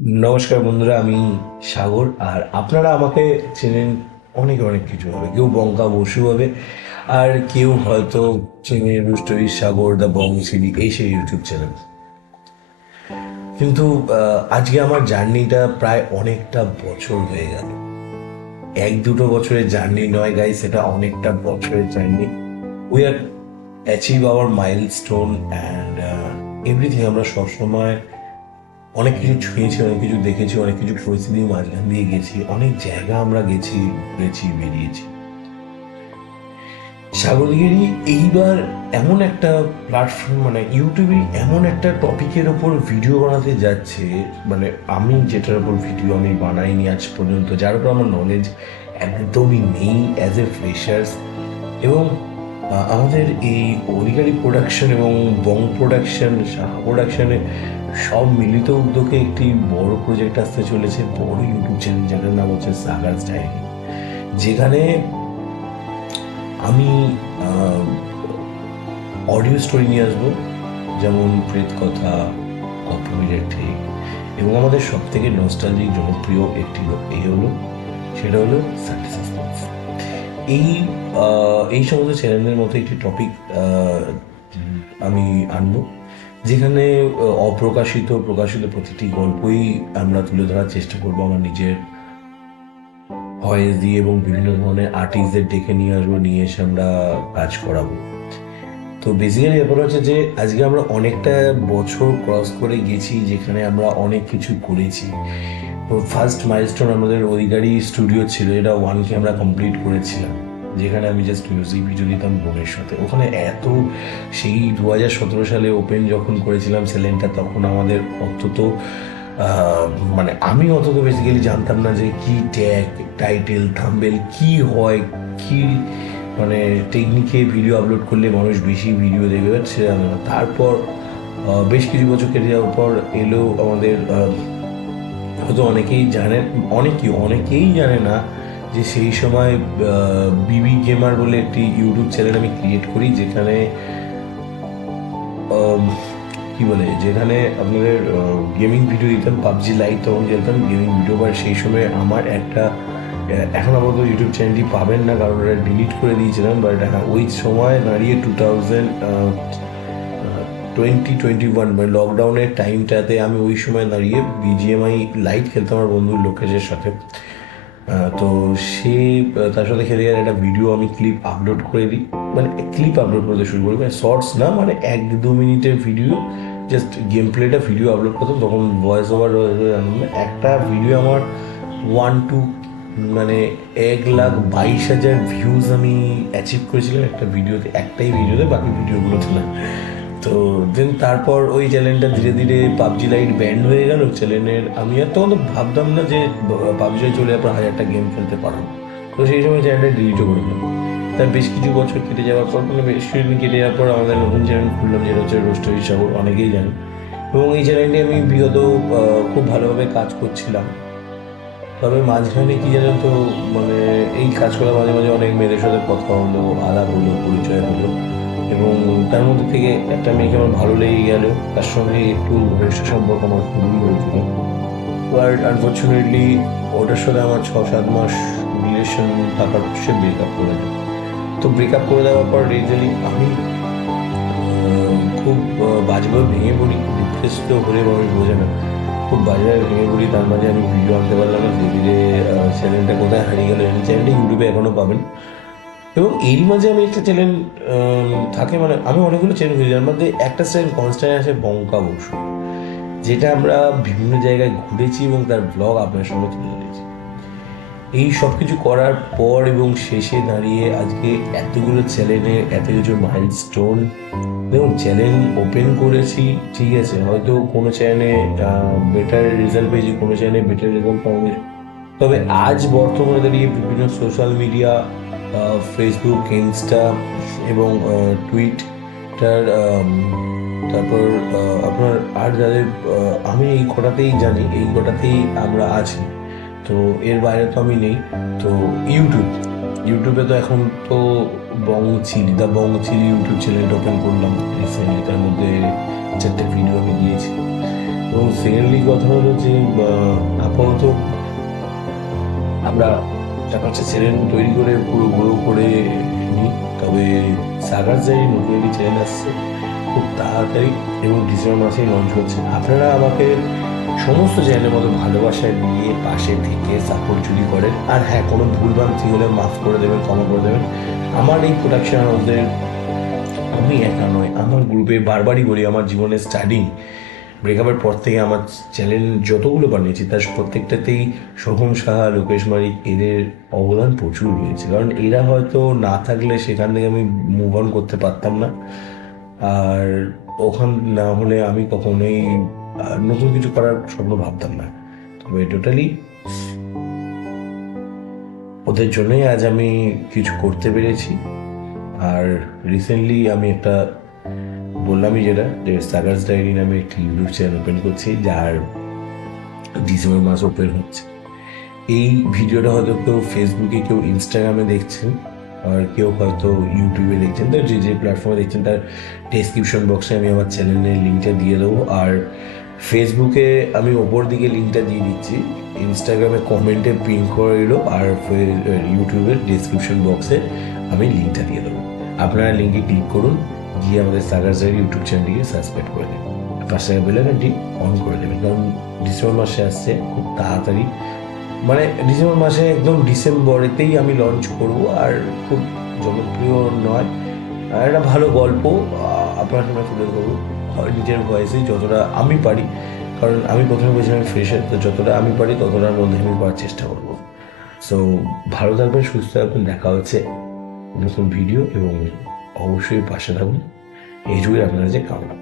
নমস্কার বন্ধুরা, আমি সাগর। আর আপনারা আমাকে চেনেন অনেক অনেক কিছু হবে, কেউ বঙ্কা বসু হবে, আর কেউ হয়তো চেনে রুস্টোরি সাগর দ্য বংশিনী এই সেই ইউটিউব চ্যানেল। কিন্তু আজকে আমার জার্নিটা প্রায় অনেকটা বছর হয়ে গেল। এক দুটো বছরের জার্নি নয় গাইস, এটা অনেকটা বছরের journey. We are achieve hour milestone and everything. আমরা সবসময় অনেক কিছু ছুঁয়েছি, অনেক কিছু দেখেছি, অনেক কিছু পরিস্থিতির মাঝখান দিয়ে গেছি, অনেক জায়গা আমরা গেছি, ঘুরেছি, বেরিয়েছি। সাগরদিঘিরই এইবার এমন একটা প্ল্যাটফর্ম, মানে ইউটিউবে এমন একটা টপিকের ওপর ভিডিও বানাতে যাচ্ছে, মানে আমি যেটার ওপর ভিডিও আমি বানাইনি আজ পর্যন্ত, যার উপর আমার নলেজ একদমই নেই অ্যাজ এ ফ্রেশার্স। এবং আমাদের এই অধিকারী প্রোডাকশন এবং বং প্রোডাকশন, সাহা প্রোডাকশনে সব মিলিত উদ্যোগে একটি বড় প্রজেক্ট আসতে চলেছে, বড় ইউটিউব চ্যানেল, যেটার নাম হচ্ছে সাগার ডায়েরি। যেখানে আমি অডিও স্টোরি নিয়ে আসবো, যেমন প্রেত কথা, কপিরাইট ঠিক, এবং আমাদের সব থেকে নস্টালজিক জনপ্রিয় একটি এই হলো, সেটা হলো সানডে সাসপেন্স। এই এই সমস্ত চ্যানেলের মতো একটি টপিক আমি আনবো, যেখানে অপ্রকাশিত প্রকাশিত প্রতিটি গল্পই আমরা তুলে ধরার চেষ্টা করবো আমার নিজের ভয়েস দিয়ে, এবং বিভিন্ন ধরনের আর্টিস্টদের ডেকে নিয়ে আসবো, নিয়ে এসে আমরা কাজ করাবো। তো বেসিক্যালি ব্যাপার হচ্ছে যে আজকে আমরা অনেকটা বছর ক্রস করে গেছি, যেখানে আমরা অনেক কিছু করেছি। ফার্স্ট মাইলস্টোন আমাদের অধিকারী স্টুডিও ছিল, এটা 1K আমরা কমপ্লিট করেছিলাম, যেখানে আমি জাস্ট মিউজিক ভিডিও দিতাম বোনের সাথে। ওখানে এত, সেই 2017 সালে ওপেন যখন করেছিলাম চ্যানেলটা, তখন আমাদের অন্তত মানে আমি অন্তত বেসিক্যালি জানতাম না যে কি ট্যাগ, টাইটেল, থাম্বনেল কি হয়, কি মানে টেকনিকে ভিডিও আপলোড করলে মানুষ বেশি ভিডিও দেখবে, সেটা না। তারপর বেশ কিছু বছর কেটে যাওয়ার পর এলো আমাদের, হয়তো অনেকেই জানেন, অনেকেই জানে না যে সেই সময় বিবি গেমার বলে একটি ইউটিউব চ্যানেল আমি ক্রিয়েট করি, যেখানে কি বলে, যেখানে আপনাদের গেমিং ভিডিও দিতাম, পাবজি লাইট তখন খেলতাম, গেমিং ভিডিও। বা সেই সময় আমার একটা, এখন আপাতত ইউটিউব চ্যানেলটি পাবেন না কারণ ওটা ডিলিট করে দিয়েছিলাম, বাট হ্যাঁ ওই সময় দাঁড়িয়ে 2021 মানে লকডাউনের টাইমটাতে আমি ওই সময় দাঁড়িয়ে বিজিএমআই লাইট খেলতাম আমার বন্ধু লোকেশের সাথে। তো সে তার সাথে খেলে গেলে একটা ভিডিও আমি ক্লিপ আপলোড করে দিই, মানে ক্লিপ আপলোড করতে শুরু করি, মানে শর্টস না, মানে 1-2 মিনিটের ভিডিও, জাস্ট গেম প্লেটা ভিডিও আপলোড করতাম। তখন ভয়েস ওভার একটা ভিডিও আমার 1 to মানে 1,22,000 ভিউজ আমি অ্যাচিভ করেছিলাম একটা ভিডিওতে, একটাই ভিডিওতে, বাকি ভিডিওগুলোতে না। তো দেন তারপর ওই চ্যানেলটা ধীরে ধীরে পাবজি লাইট ব্যান্ড হয়ে গেল চ্যানেলের। আমি আর তখন তো ভাবতাম না যে পাবজি চলে যাওয়ার পর 1000টা গেম খেলতে পারবো। তো সেই সময় চ্যানেলটা ডিলিটও করে দিলাম। তার বেশ কিছু বছর কেটে যাওয়ার পর, মানে বেশ কিছুদিন কেটে যাওয়ার পর আমাদের নতুন চ্যানেল খুললাম, যেটা হচ্ছে রোস্টারি সাগর, অনেকেই জানেন। এবং এই চ্যানেলটি আমি বিগত খুব ভালোভাবে কাজ করছিলাম। তবে মাঝখানে কি জানেন তো, মানে এই কাজ করার মাঝে মাঝে অনেক মেয়েদের সাথে কথা হলো, আলাপ হলো, পরিচয় হলো, এবং তার মধ্যে থেকে একটা মেয়েকে আমার ভালো লেগে গেল, তার সঙ্গে একটু ঘনিষ্ঠ সম্পর্ক আমার শুরুই হয়েছিল। বাট আনফর্চুনেটলি ওটার সাথে আমার 6-7 মাস রিলেশন থাকার পর সে ব্রেকআপ করে দেয়। তো ব্রেকআপ করে দেওয়ার পর রিয়েলি আমি খুব বাজেভাবে ভেঙে পড়ি, ডিপ্রেস তো হলে মানুষ বোঝে না, খুব বাজেভাবে ভেঙে পড়ি। তার মাঝে আমি ভিডিও আনতে পারলাম না, ধীরে ধীরে চ্যানেলটা কোথায় হারিয়ে গেল। চ্যানেলটা ইউটিউবে এখনও পাবেন। এবং এরই মাঝে আমি একটা চ্যানেল থাকে, মানে আমি অনেকগুলো চ্যানেল খুঁজি, যার মধ্যে একটা চ্যানেল কনস্ট্যান্ট আছে, বঙ্কা বসু, যেটা আমরা বিভিন্ন জায়গায় ঘুরেছি এবং তার ব্লগ আপনার সঙ্গে তুলে ধরেছি। এই সব কিছু করার পর এবং শেষে দাঁড়িয়ে আজকে এতগুলো চ্যানেলের এত কিছু মাইলস্টোন। দেখুন, চ্যানেল ওপেন করেছি, ঠিক আছে, হয়তো কোনো চ্যানেলে বেটার রেজাল্ট পেয়েছি, কোনো চ্যানেলে বেটার রেজাল্ট পাওয়া গেছে। তবে আজ বর্তমানে দাঁড়িয়ে বিভিন্ন সোশ্যাল মিডিয়া, ফেসবুক, ইনস্টা এবং টুইটার, তারপর আপনার আর যাদের, আমি এই কটাতেই জানি, এই কটাতেই আমরা আছি। তো এর বাইরে তো আমি নেই। তো ইউটিউবে তো এখন তো বং চিলি ইউটিউব চ্যানেলটা ওপেন করলাম রিসেন্টলি, তার মধ্যে 4টে ভিডিও আমি দিয়েছি। এবং সেকেন্ডলি কথা হলো যে আপাতত আমরা 4-5টা চ্যানেল তৈরি করে পুরো গ্রো করে নিই। তবে সাগার্স ডায়েরি নতুন একটি চ্যানেল আসছে খুব তাড়াতাড়ি এবং ডিসেম্বর মাসেই লঞ্চ হচ্ছে। আপনারা আমাকে সমস্ত চ্যানেলের মতো ভালোবাসায় নিয়ে পাশে থেকে সাপোর্ট যদি করেন, আর হ্যাঁ কোনো ভুলভ্রান্তি হলে মাফ করে দেবেন, ক্ষমা করে দেবেন। আমার এই প্রোডাকশন হাউসের আমি একা নয়, আমার গ্রুপে বারবারই বলি, আমার জীবনের স্টার্টিং ব্রেকআপের পর থেকে আমার চ্যানেল যতগুলো বানিয়েছি তার প্রত্যেকটাতেই সোহম সাহা, লোকেশ মারিক এদের অবদান প্রচুর রয়েছে। কারণ এরা হয়তো না থাকলে সেখান থেকে আমি মুভ অন করতে পারতাম না, আর ওখান না হলে আমি কখনোই নতুন কিছু করার স্বপ্ন ভাবতাম না। তবে টোটালি ওদের জন্যই আজ আমি কিছু করতে পেরেছি। আর রিসেন্টলি আমি একটা বললামই যেটা, যে সাগার্স ডায়েরি নামে একটি ইউটিউব চ্যানেল ওপেন করছি, যার ডিসেম্বর মাস ওপেন হচ্ছে। এই ভিডিওটা হয়তো কেউ ফেসবুকে, কেউ ইনস্টাগ্রামে দেখছেন, আর কেউ হয়তো ইউটিউবে দেখছেন। তো যে যে প্ল্যাটফর্মে দেখছেন তার ডেসক্রিপশন বক্সে আমি আমার চ্যানেলের লিঙ্কটা দিয়ে দেবো। আর ফেসবুকে আমি ওপর দিকে লিঙ্কটা দিয়ে দিচ্ছি, ইনস্টাগ্রামে কমেন্টে পিন করে দিল, আর ইউটিউবের ডেসক্রিপশন বক্সে আমি লিঙ্কটা দিয়ে দেবো। আপনারা লিঙ্কে ক্লিক করুন, গিয়ে আমাদের সাগার্স ডায়েরি ইউটিউব চ্যানেলটিকে সাবস্ক্রাইব করে দেবেন, পাশে বেল আইকনটি অন করে দেবেন। কারণ ডিসেম্বর মাসে আসছে খুব তাড়াতাড়ি, মানে ডিসেম্বর মাসে একদম ডিসেম্বরেতেই আমি লঞ্চ করব। আর খুব জনপ্রিয় নয়, আর একটা ভালো গল্প আপনার সামনে তুলে ধরবো নিজের ভয়েসে যতটা আমি পারি। কারণ আমি প্রথমে বলছিলাম ফ্রেশার, তো যতটা আমি পারি ততটার মধ্যে আমি করার চেষ্টা করবো। সো ভালো থাকবেন, সুস্থ থাকবেন, দেখা হচ্ছে নতুন ভিডিও, এবং অবশ্যই পাশে থাকুন, এই যুগে আপনারা যে কামনা।